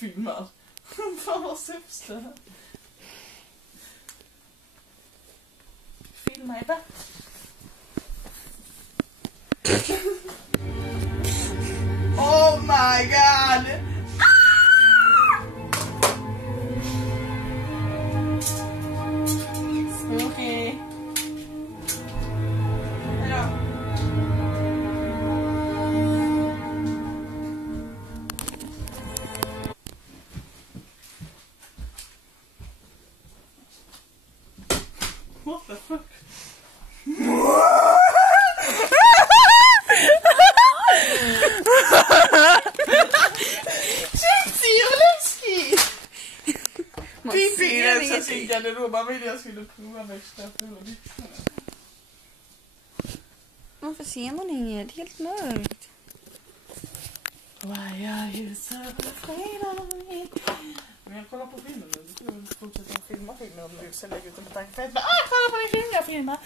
filmar. Fan vad sämsta. Filma i bättre. Oh my god! Spooky. Hejdå. What the fuck? Pipi är så sin garderob. Man ville jag skulle prova värsta fulla. Varför ser man inget? Det är helt mörkt. Why are you so afraid of me? Men jag kollar på filmen nu. Du får fortsätta filma filmen om du vill lägga ut en på tankefett. Kolla på din film, jag filmar.